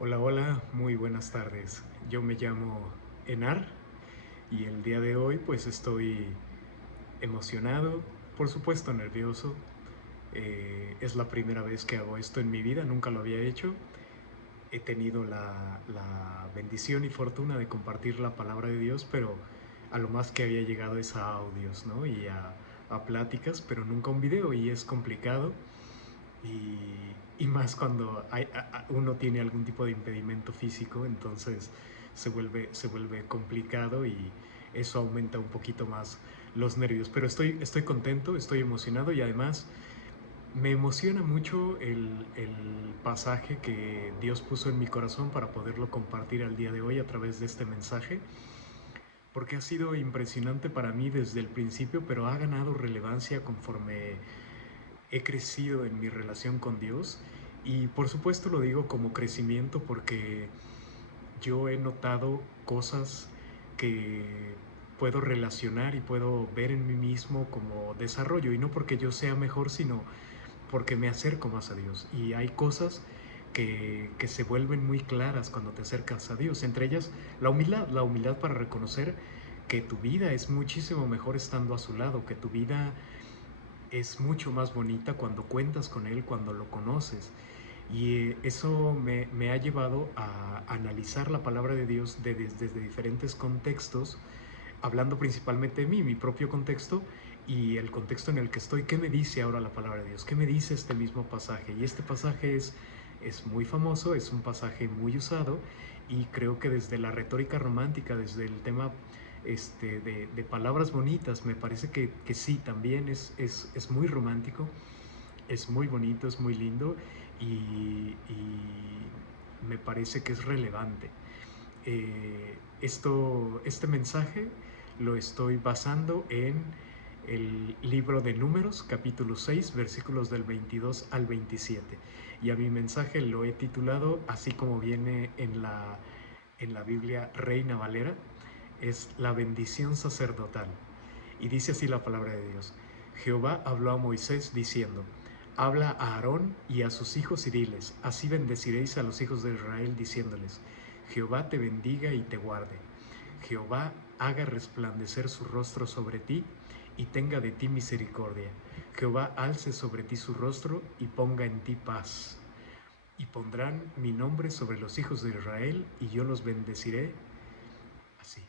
Hola, hola, muy buenas tardes. Yo me llamo Enar y el día de hoy pues estoy emocionado, por supuesto nervioso. Es la primera vez que hago esto en mi vida, nunca lo había hecho. He tenido la bendición y fortuna de compartir la palabra de Dios, pero a lo más que había llegado es a audios, ¿no? Y a pláticas, pero nunca un video y es complicado. Y más cuando uno tiene algún tipo de impedimento físico, entonces se vuelve complicado y eso aumenta un poquito más los nervios. Pero estoy contento, estoy emocionado y además me emociona mucho el pasaje que Dios puso en mi corazón para poderlo compartir al día de hoy a través de este mensaje, porque ha sido impresionante para mí desde el principio, pero ha ganado relevancia conforme he crecido en mi relación con Dios. Y por supuesto lo digo como crecimiento porque yo he notado cosas que puedo relacionar y puedo ver en mí mismo como desarrollo, y no porque yo sea mejor, sino porque me acerco más a Dios. Y hay cosas que se vuelven muy claras cuando te acercas a Dios, entre ellas la humildad para reconocer que tu vida es muchísimo mejor estando a su lado, que tu vida es mucho más bonita cuando cuentas con Él, cuando lo conoces. Y eso me ha llevado a analizar la palabra de Dios desde diferentes contextos, hablando principalmente de mí, mi propio contexto y el contexto en el que estoy. ¿Qué me dice ahora la palabra de Dios? ¿Qué me dice este mismo pasaje? Y este pasaje es muy famoso, es un pasaje muy usado, y creo que desde la retórica romántica, desde el tema de palabras bonitas, me parece que sí, también es muy romántico, es muy bonito, es muy lindo, y me parece que es relevante. Este mensaje lo estoy basando en el libro de Números, capítulo 6, versículos del 22 al 27. Y a mi mensaje lo he titulado, así como viene en la Biblia Reina Valera, es la bendición sacerdotal. Y dice así la palabra de Dios. Jehová habló a Moisés diciendo: habla a Aarón y a sus hijos y diles: así bendeciréis a los hijos de Israel, diciéndoles: Jehová te bendiga y te guarde. Jehová haga resplandecer su rostro sobre ti y tenga de ti misericordia. Jehová alce sobre ti su rostro y ponga en ti paz. Y pondrán mi nombre sobre los hijos de Israel, y yo los bendeciré así.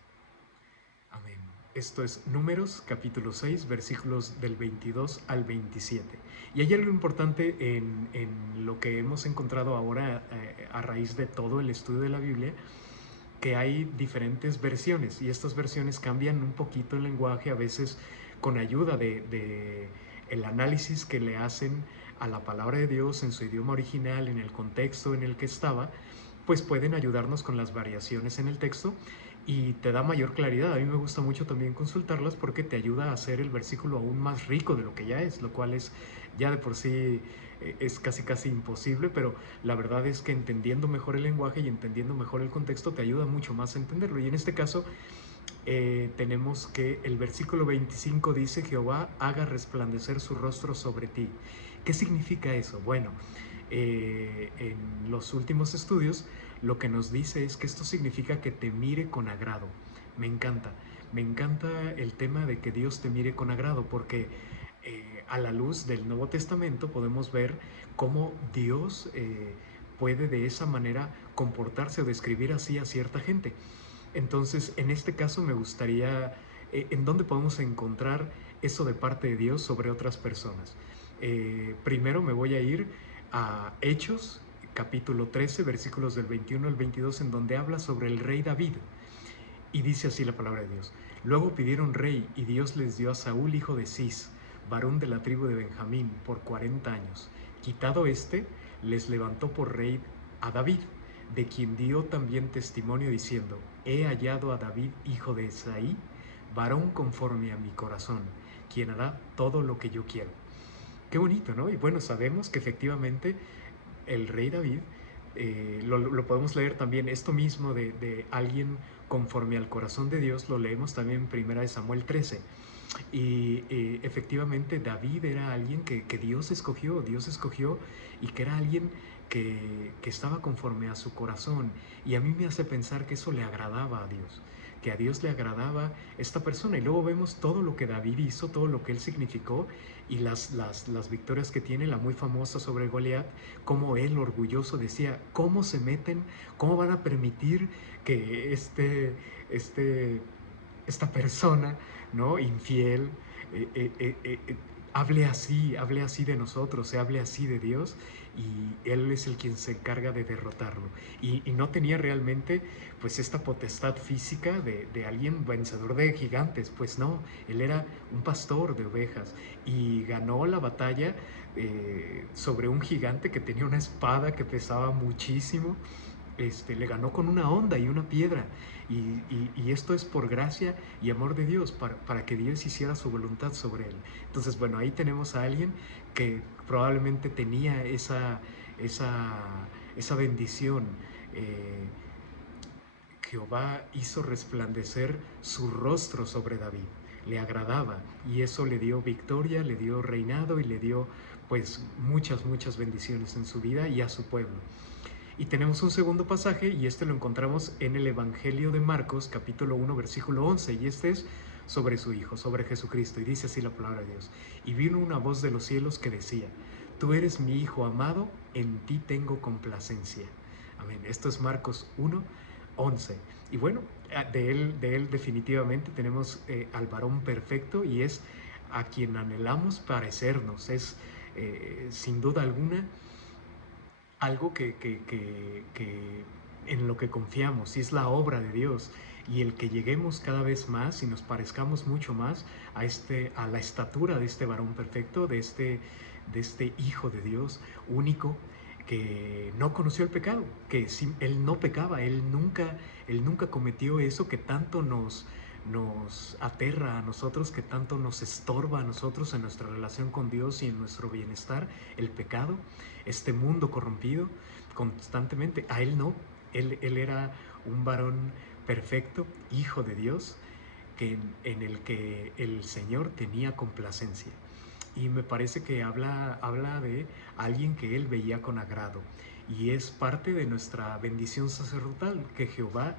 Amén. Esto es Números capítulo 6, versículos del 22 al 27. Y hay algo importante en lo que hemos encontrado ahora, a raíz de todo el estudio de la Biblia, que hay diferentes versiones, y estas versiones cambian un poquito el lenguaje, a veces con ayuda de el análisis que le hacen a la palabra de Dios en su idioma original, en el contexto en el que estaba, pues pueden ayudarnos con las variaciones en el texto y te da mayor claridad. A mí me gusta mucho también consultarlas porque te ayuda a hacer el versículo aún más rico de lo que ya es, lo cual es ya de por sí es casi casi imposible, pero la verdad es que entendiendo mejor el lenguaje y entendiendo mejor el contexto te ayuda mucho más a entenderlo. Y en este caso tenemos que el versículo 25 dice: Jehová haga resplandecer su rostro sobre ti. ¿Qué significa eso? Bueno, en los últimos estudios lo que nos dice es que esto significa que te mire con agrado. Me encanta, me encanta el tema de que Dios te mire con agrado, porque a la luz del Nuevo Testamento podemos ver cómo Dios puede de esa manera comportarse o describir así a cierta gente. Entonces, en este caso me gustaría, ¿en dónde podemos encontrar eso de parte de Dios sobre otras personas? Primero me voy a ir a Hechos, capítulo 13, versículos del 21 al 22, en donde habla sobre el rey David. Y dice así la palabra de Dios: luego pidieron rey, y Dios les dio a Saúl, hijo de Cis, varón de la tribu de Benjamín, por 40 años. Quitado este, les levantó por rey a David, de quien dio también testimonio diciendo: he hallado a David, hijo de Esaí, varón conforme a mi corazón, quien hará todo lo que yo quiero. Qué bonito, ¿no? Y bueno, sabemos que efectivamente el rey David, lo podemos leer también, esto mismo de alguien conforme al corazón de Dios, lo leemos también en Primera de Samuel 13. Y efectivamente David era alguien que Dios escogió, y que era alguien que estaba conforme a su corazón, y a mí me hace pensar que eso le agradaba a Dios, que a Dios le agradaba esta persona. Y luego vemos todo lo que David hizo, todo lo que él significó, y las victorias que tiene, la muy famosa sobre Goliat, como él orgulloso decía: ¿cómo se meten? ¿Cómo van a permitir que esta persona, ¿no?, infiel, eh, eh, eh, eh, eh, hable así de nosotros, se hable así de Dios? Y él es el quien se encarga de derrotarlo. Y no tenía realmente, pues, esta potestad física de alguien vencedor de gigantes, pues no, él era un pastor de ovejas, y ganó la batalla sobre un gigante que tenía una espada que pesaba muchísimo. Le ganó con una honda y una piedra, y esto es por gracia y amor de Dios, para que Dios hiciera su voluntad sobre él. Entonces, bueno, ahí tenemos a alguien que probablemente tenía esa bendición. eh, Jehová hizo resplandecer su rostro sobre David, le agradaba, y eso le dio victoria, le dio reinado, y le dio, pues, muchas bendiciones en su vida y a su pueblo. Y tenemos un segundo pasaje, y este lo encontramos en el Evangelio de Marcos, capítulo 1, versículo 11, y este es sobre su Hijo, sobre Jesucristo, y dice así la palabra de Dios: y vino una voz de los cielos que decía: tú eres mi Hijo amado, en ti tengo complacencia. Amén. Esto es Marcos 1, 11. Y bueno, de él definitivamente tenemos al varón perfecto, y es a quien anhelamos parecernos. Es sin duda alguna algo que en lo que confiamos, y es la obra de Dios, y el que lleguemos cada vez más y nos parezcamos mucho más a la estatura de este varón perfecto, de este Hijo de Dios único, que no conoció el pecado, que él no pecaba, él nunca cometió eso que tanto nos aterra a nosotros, que tanto nos estorba a nosotros en nuestra relación con Dios y en nuestro bienestar, el pecado, este mundo corrompido constantemente. A él no, él era un varón perfecto, Hijo de Dios, en el que el Señor tenía complacencia. Y me parece que habla de alguien que él veía con agrado, y es parte de nuestra bendición sacerdotal, que Jehová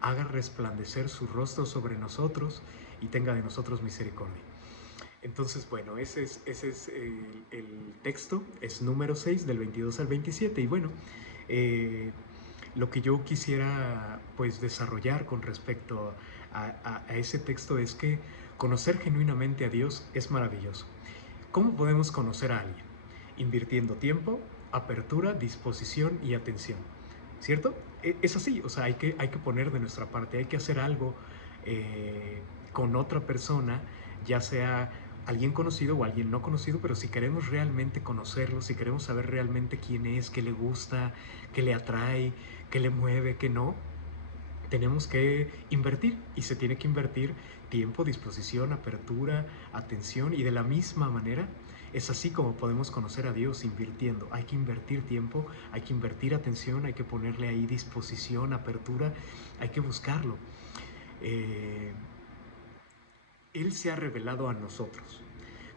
haga resplandecer su rostro sobre nosotros y tenga de nosotros misericordia. Entonces, bueno, ese es el texto, es número 6, del 22 al 27. Y bueno, eh, lo que yo quisiera, pues, desarrollar con respecto a ese texto es que conocer genuinamente a Dios es maravilloso. ¿Cómo podemos conocer a alguien? Invirtiendo tiempo, apertura, disposición y atención, ¿cierto? Es así, o sea, hay que poner de nuestra parte, hay que hacer algo con otra persona, ya sea alguien conocido o alguien no conocido, pero si queremos realmente conocerlo, si queremos saber realmente quién es, qué le gusta, qué le atrae, qué le mueve, qué no, tenemos que invertir, y se tiene que invertir tiempo, disposición, apertura, atención. Y de la misma manera es así como podemos conocer a Dios, invirtiendo. Hay que invertir tiempo, hay que invertir atención, hay que ponerle ahí disposición, apertura, hay que buscarlo. Él se ha revelado a nosotros.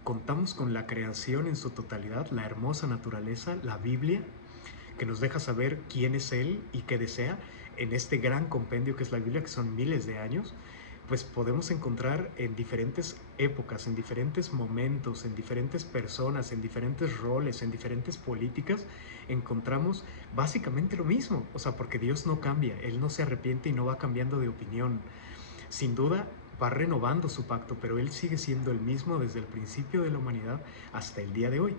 Contamos con la creación en su totalidad, la hermosa naturaleza, la Biblia, que nos deja saber quién es Él y qué desea. En este gran compendio que es la Biblia, que son miles de años, pues podemos encontrar en diferentes épocas, en diferentes momentos, en diferentes personas, en diferentes roles, en diferentes políticas, encontramos básicamente lo mismo. O sea, porque Dios no cambia, Él no se arrepiente y no va cambiando de opinión. Sin duda va renovando su pacto, pero Él sigue siendo el mismo desde el principio de la humanidad hasta el día de hoy.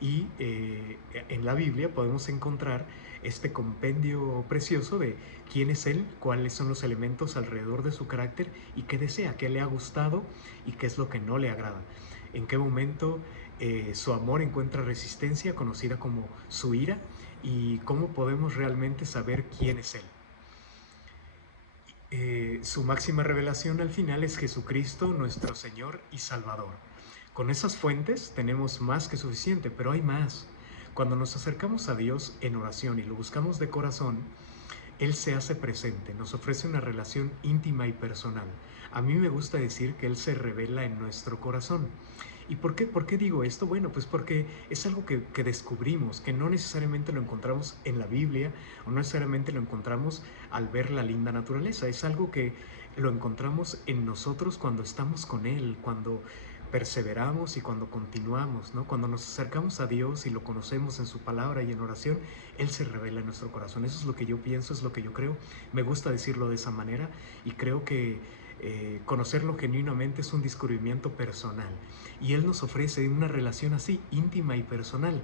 Y en la Biblia podemos encontrar este compendio precioso de quién es Él, cuáles son los elementos alrededor de su carácter, y qué desea, qué le ha gustado y qué es lo que no le agrada. En qué momento su amor encuentra resistencia, conocida como su ira, y cómo podemos realmente saber quién es Él. Su máxima revelación al final es Jesucristo, nuestro Señor y Salvador. Con esas fuentes tenemos más que suficiente, pero hay más. Cuando nos acercamos a Dios en oración y lo buscamos de corazón, Él se hace presente, nos ofrece una relación íntima y personal. A mí me gusta decir que Él se revela en nuestro corazón. ¿Y por qué digo esto? Bueno, pues porque es algo que descubrimos, que no necesariamente lo encontramos en la Biblia o no necesariamente lo encontramos al ver la linda naturaleza. Es algo que lo encontramos en nosotros cuando estamos con Él, cuando perseveramos y cuando continuamos, ¿no? Cuando nos acercamos a Dios y lo conocemos en su palabra y en oración, Él se revela en nuestro corazón. Eso es lo que yo pienso, es lo que yo creo. Me gusta decirlo de esa manera y creo que conocerlo genuinamente es un descubrimiento personal. Y Él nos ofrece una relación así, íntima y personal.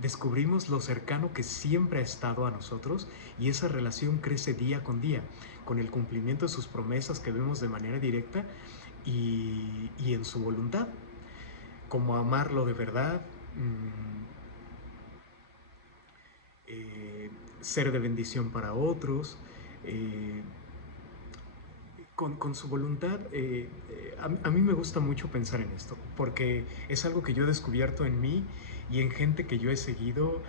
Descubrimos lo cercano que siempre ha estado a nosotros y esa relación crece día con día, con el cumplimiento de sus promesas que vemos de manera directa y en su voluntad, como amarlo de verdad, ser de bendición para otros, eh, con su voluntad. A mí me gusta mucho pensar en esto, porque es algo que yo he descubierto en mí y en gente que yo he seguido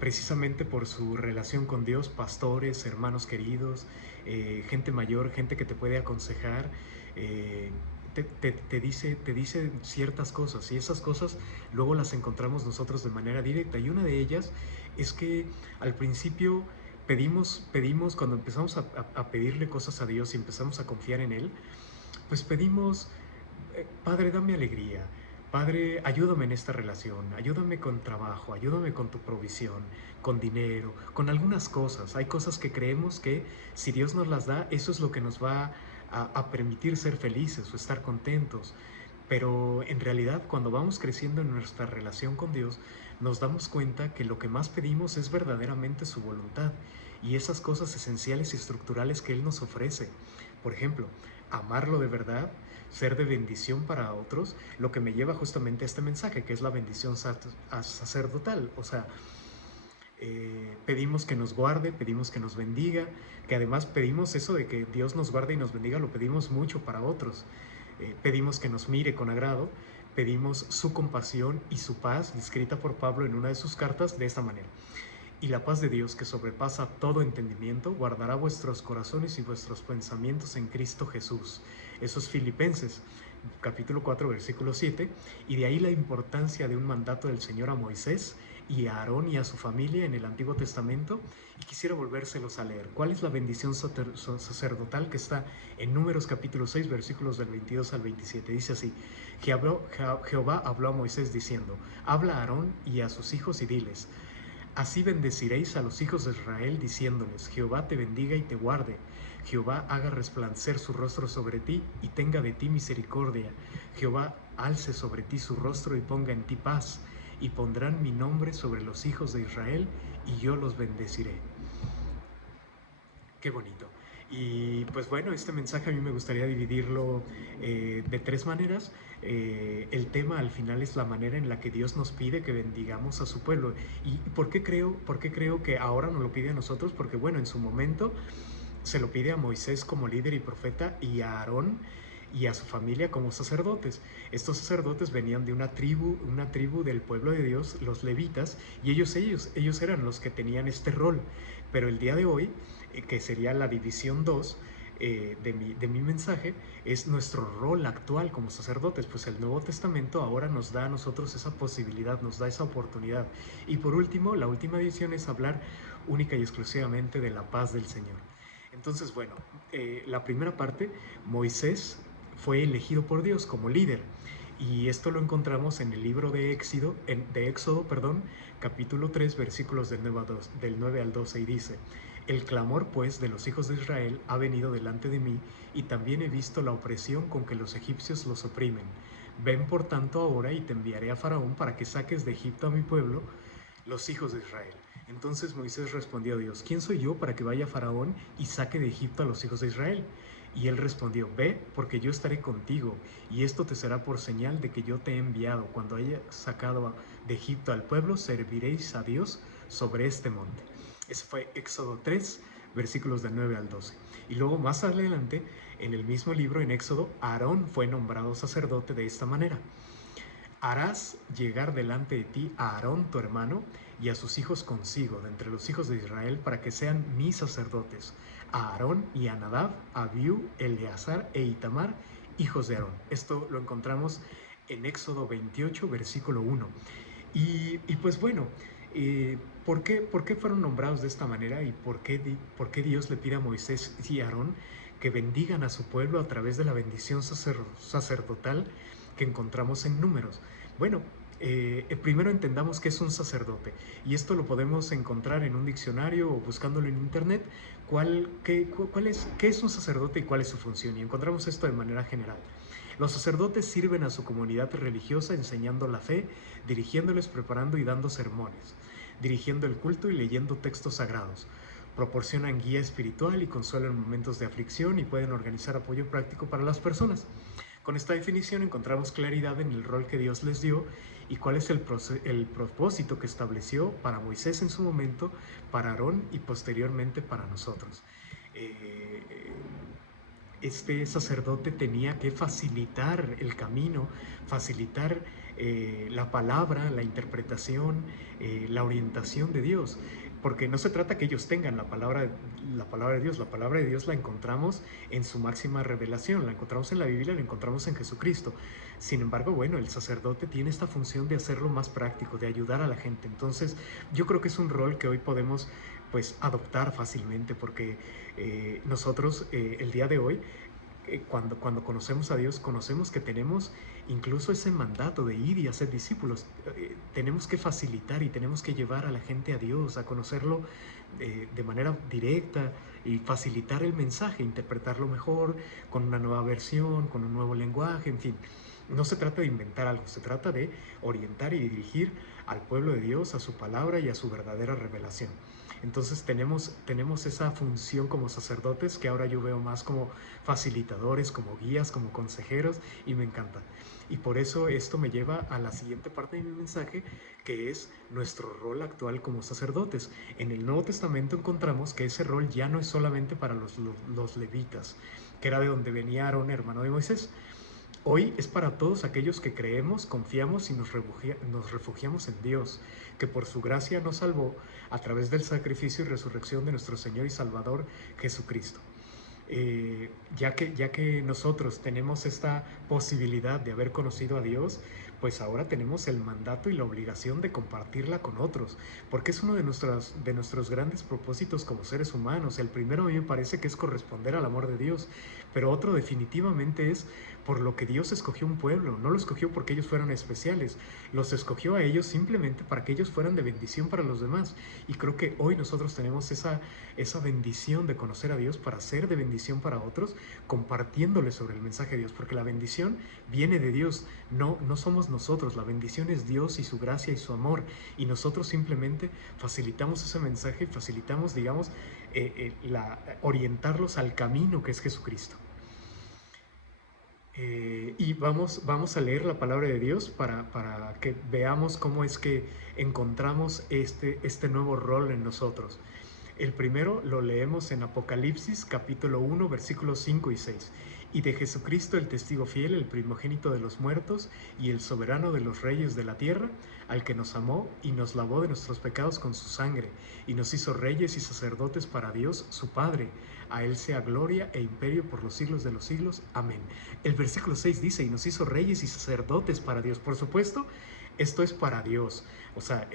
precisamente por su relación con Dios, pastores, hermanos queridos, gente mayor, gente que te puede aconsejar. eh, te dice ciertas cosas y esas cosas luego las encontramos nosotros de manera directa y una de ellas es que al principio pedimos cuando empezamos a pedirle cosas a Dios y empezamos a confiar en Él, pues pedimos, Padre, dame alegría, Padre, ayúdame en esta relación, ayúdame con trabajo, ayúdame con tu provisión, con dinero, con algunas cosas. Hay cosas que creemos que si Dios nos las da, eso es lo que nos va a permitir ser felices o estar contentos. Pero en realidad cuando vamos creciendo en nuestra relación con Dios, nos damos cuenta que lo que más pedimos es verdaderamente su voluntad y esas cosas esenciales y estructurales que Él nos ofrece. Por ejemplo, amarlo de verdad, ser de bendición para otros, lo que me lleva justamente a este mensaje, que es la bendición sacerdotal. O sea, pedimos que nos guarde, pedimos que nos bendiga, que además pedimos eso de que Dios nos guarde y nos bendiga, lo pedimos mucho para otros. Pedimos que nos mire con agrado, pedimos su compasión y su paz, descrita por Pablo en una de sus cartas de esta manera. Y la paz de Dios, que sobrepasa todo entendimiento, guardará vuestros corazones y vuestros pensamientos en Cristo Jesús. Eso es Filipenses, capítulo 4, versículo 7. Y de ahí la importancia de un mandato del Señor a Moisés y a Aarón y a su familia en el Antiguo Testamento. Y quisiera volvérselos a leer. ¿Cuál es la bendición sacerdotal que está en Números capítulo 6, versículos del 22 al 27? Dice así: Jehová habló a Moisés diciendo: habla a Aarón y a sus hijos y diles: así bendeciréis a los hijos de Israel, diciéndoles: Jehová te bendiga y te guarde. Jehová haga resplandecer su rostro sobre ti y tenga de ti misericordia. Jehová alce sobre ti su rostro y ponga en ti paz. Y pondrán mi nombre sobre los hijos de Israel y yo los bendeciré. Qué bonito. Y pues bueno, este mensaje a mí me gustaría dividirlo de tres maneras. El tema al final es la manera en la que Dios nos pide que bendigamos a su pueblo. ¿Y por qué creo que ahora nos lo pide a nosotros? Porque bueno, en su momento se lo pide a Moisés como líder y profeta y a Aarón y a su familia como sacerdotes. Estos sacerdotes venían de una tribu del pueblo de Dios, los levitas, y ellos eran los que tenían este rol. Pero el día de hoy, que sería la división 2 de mi mensaje, es nuestro rol actual como sacerdotes, pues el Nuevo Testamento ahora nos da a nosotros esa posibilidad, nos da esa oportunidad. Y por último, la última edición es hablar única y exclusivamente de la paz del Señor. Entonces, bueno, la primera parte, Moisés fue elegido por Dios como líder. Y esto lo encontramos en el libro de Éxodo, capítulo 3, versículos del 9 al 12, y dice: el clamor, pues, de los hijos de Israel ha venido delante de mí, y también he visto la opresión con que los egipcios los oprimen. Ven, por tanto, ahora, y te enviaré a Faraón para que saques de Egipto a mi pueblo, los hijos de Israel. Entonces Moisés respondió a Dios: ¿quién soy yo para que vaya Faraón y saque de Egipto a los hijos de Israel? Y él respondió: ve, porque yo estaré contigo, y esto te será por señal de que yo te he enviado. Cuando haya sacado de Egipto al pueblo, serviréis a Dios sobre este monte. Ese fue Éxodo 3, versículos del 9 al 12. Y luego más adelante, en el mismo libro, en Éxodo, Aarón fue nombrado sacerdote de esta manera: harás llegar delante de ti a Aarón tu hermano y a sus hijos consigo, de entre los hijos de Israel, para que sean mis sacerdotes, a Aarón y a Nadab, a Abiú, Eleazar e Itamar, hijos de Aarón. Esto lo encontramos en Éxodo 28, versículo 1. Y pues bueno, por qué fueron nombrados de esta manera y por qué Dios le pide a Moisés y a Aarón que bendigan a su pueblo a través de la bendición sacerdotal que encontramos en Números? Bueno, primero entendamos qué es un sacerdote, y esto lo podemos encontrar en un diccionario o buscándolo en internet. ¿Qué es un sacerdote y cuál es su función? Y encontramos esto de manera general. Los sacerdotes sirven a su comunidad religiosa enseñando la fe, dirigiéndoles, preparando y dando sermones, dirigiendo el culto y leyendo textos sagrados. Proporcionan guía espiritual y consuelo en momentos de aflicción y pueden organizar apoyo práctico para las personas. Con esta definición encontramos claridad en el rol que Dios les dio y cuál es el propósito que estableció para Moisés en su momento, para Aarón y posteriormente para nosotros. Este sacerdote tenía que facilitar el camino, facilitar la palabra, la interpretación, la orientación de Dios, porque no se trata que ellos tengan la palabra de Dios. La palabra de Dios la encontramos en su máxima revelación, la encontramos en la Biblia, la encontramos en Jesucristo. Sin embargo, bueno, el sacerdote tiene esta función de hacerlo más práctico, de ayudar a la gente. Entonces, yo creo que es un rol que hoy podemos pues adoptar fácilmente, porque nosotros el día de hoy, cuando conocemos a Dios, conocemos que tenemos incluso ese mandato de ir y hacer discípulos. Tenemos que facilitar y tenemos que llevar a la gente a Dios, a conocerlo de manera directa y facilitar el mensaje, interpretarlo mejor, con una nueva versión, con un nuevo lenguaje, en fin. No se trata de inventar algo, se trata de orientar y dirigir al pueblo de Dios a su palabra y a su verdadera revelación. Entonces tenemos esa función como sacerdotes, que ahora yo veo más como facilitadores, como guías, como consejeros, y me encanta. Y por eso esto me lleva a la siguiente parte de mi mensaje, que es nuestro rol actual como sacerdotes. En el Nuevo Testamento encontramos que ese rol ya no es solamente para los levitas, que era de donde venía Aarón, hermano de Moisés. Hoy es para todos aquellos que creemos, confiamos y nos refugiamos en Dios, que por su gracia nos salvó a través del sacrificio y resurrección de nuestro Señor y Salvador Jesucristo. Ya que nosotros tenemos esta posibilidad de haber conocido a Dios, pues ahora tenemos el mandato y la obligación de compartirla con otros, porque es uno de nuestros grandes propósitos como seres humanos. El primero a mí me parece que es corresponder al amor de Dios, pero otro definitivamente es por lo que Dios escogió un pueblo. No lo escogió porque ellos fueran especiales, los escogió a ellos simplemente para que ellos fueran de bendición para los demás. Y creo que hoy nosotros tenemos esa bendición de conocer a Dios para ser de bendición para otros, compartiéndoles sobre el mensaje de Dios, porque la bendición viene de Dios, no somos nosotros. La bendición es Dios y su gracia y su amor, y nosotros simplemente facilitamos ese mensaje, facilitamos, digamos, orientarlos al camino que es Jesucristo. Y vamos a leer la palabra de Dios para que veamos cómo es que encontramos este nuevo rol en nosotros. El primero lo leemos en Apocalipsis capítulo 1 versículos 5 y 6. Y de Jesucristo el testigo fiel, el primogénito de los muertos y el soberano de los reyes de la tierra, al que nos amó y nos lavó de nuestros pecados con su sangre, y nos hizo reyes y sacerdotes para Dios su Padre. A Él sea gloria e imperio por los siglos de los siglos. Amén. El versículo 6 dice, y nos hizo reyes y sacerdotes para Dios. Por supuesto, esto es para Dios. O sea,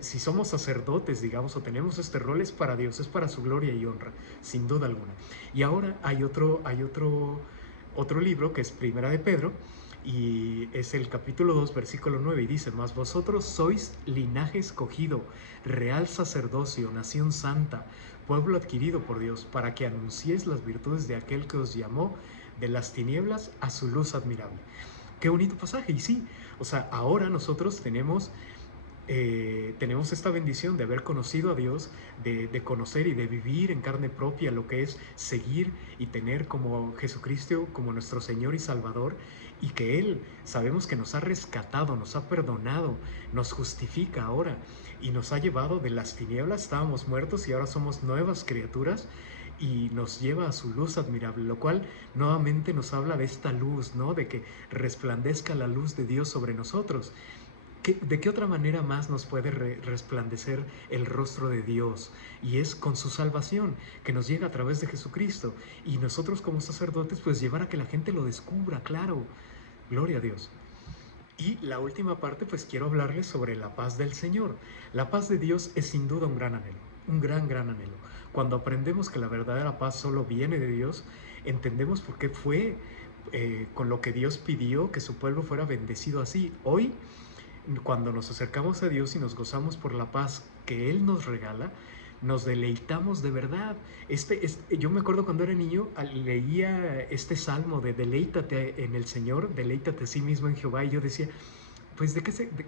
si somos sacerdotes, digamos, o tenemos este rol, es para Dios, es para su gloria y honra, sin duda alguna. Y ahora hay otro libro que es Primera de Pedro, y es el capítulo 2, versículo 9, y dice, mas vosotros sois linaje escogido, real sacerdocio, nación santa, pueblo adquirido por Dios, para que anunciéis las virtudes de aquel que os llamó de las tinieblas a su luz admirable. Qué bonito pasaje. Y sí, o sea, ahora nosotros tenemos esta bendición de haber conocido a Dios, de conocer y de vivir en carne propia lo que es seguir y tener como Jesucristo como nuestro Señor y Salvador, y que Él sabemos que nos ha rescatado, nos ha perdonado, nos justifica ahora y nos ha llevado de las tinieblas. Estábamos muertos y ahora somos nuevas criaturas, y nos lleva a su luz admirable, lo cual nuevamente nos habla de esta luz, ¿no? De que resplandezca la luz de Dios sobre nosotros. ¿De qué otra manera más nos puede resplandecer el rostro de Dios? Y es con su salvación, que nos llega a través de Jesucristo. Y nosotros como sacerdotes, pues llevar a que la gente lo descubra, claro. Gloria a Dios. Y la última parte, pues quiero hablarles sobre la paz del Señor. La paz de Dios es sin duda un gran anhelo, un gran anhelo. Cuando aprendemos que la verdadera paz solo viene de Dios, entendemos por qué fue con lo que Dios pidió que su pueblo fuera bendecido así. Hoy, cuando nos acercamos a Dios y nos gozamos por la paz que Él nos regala, nos deleitamos de verdad. Yo me acuerdo cuando era niño, leía este salmo de deleítate en el Señor, deleítate a sí mismo en Jehová, y yo decía, pues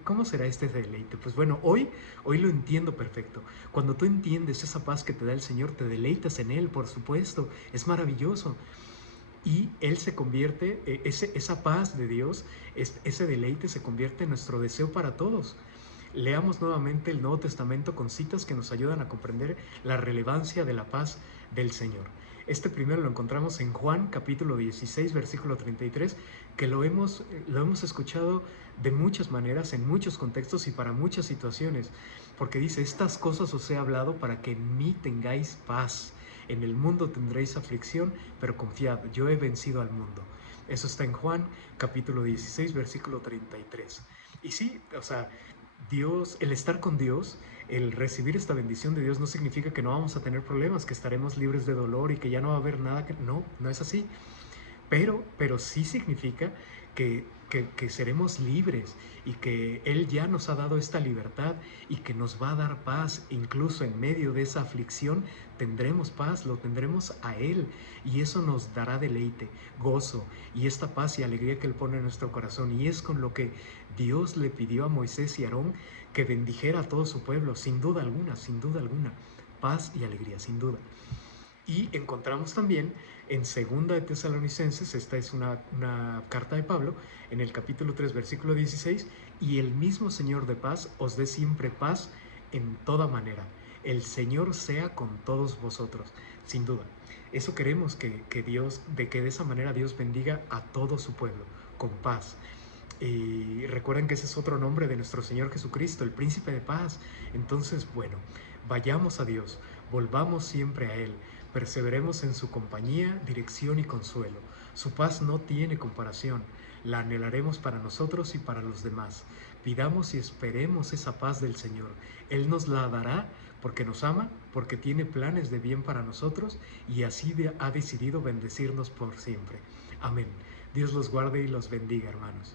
¿cómo será este deleite? Pues bueno, hoy lo entiendo perfecto. Cuando tú entiendes esa paz que te da el Señor, te deleitas en Él, por supuesto, es maravilloso. Y Él se convierte, esa paz de Dios, ese deleite se convierte en nuestro deseo para todos. Leamos nuevamente el Nuevo Testamento con citas que nos ayudan a comprender la relevancia de la paz del Señor. Este primero lo encontramos en Juan capítulo 16, versículo 33, que lo hemos escuchado de muchas maneras, en muchos contextos y para muchas situaciones, porque dice, estas cosas os he hablado para que en mí tengáis paz. En el mundo tendréis aflicción, pero confiad, yo he vencido al mundo. Eso está en Juan capítulo 16, versículo 33. Y sí, o sea, Dios, el estar con Dios, el recibir esta bendición de Dios no significa que no vamos a tener problemas, que estaremos libres de dolor y que ya no va a haber nada que... No, no es así. Pero sí significa que seremos libres y que Él ya nos ha dado esta libertad y que nos va a dar paz. Incluso en medio de esa aflicción tendremos paz, lo tendremos a Él, y eso nos dará deleite, gozo y esta paz y alegría que Él pone en nuestro corazón. Y es con lo que Dios le pidió a Moisés y Aarón que bendijera a todo su pueblo, sin duda alguna, paz y alegría, sin duda. Y encontramos también en Segunda de Tesalonicenses, esta es una carta de Pablo, en el capítulo 3, versículo 16, y el mismo Señor de paz os dé siempre paz en toda manera. El Señor sea con todos vosotros, sin duda. Eso queremos que Dios, de que de esa manera Dios bendiga a todo su pueblo, con paz. Y recuerden que ese es otro nombre de nuestro Señor Jesucristo, el Príncipe de Paz. Entonces, bueno, vayamos a Dios, volvamos siempre a Él, perseveremos en su compañía, dirección y consuelo. Su paz no tiene comparación, la anhelaremos para nosotros y para los demás. Pidamos y esperemos esa paz del Señor. Él nos la dará porque nos ama, porque tiene planes de bien para nosotros y así ha decidido bendecirnos por siempre. Amén. Dios los guarde y los bendiga, hermanos.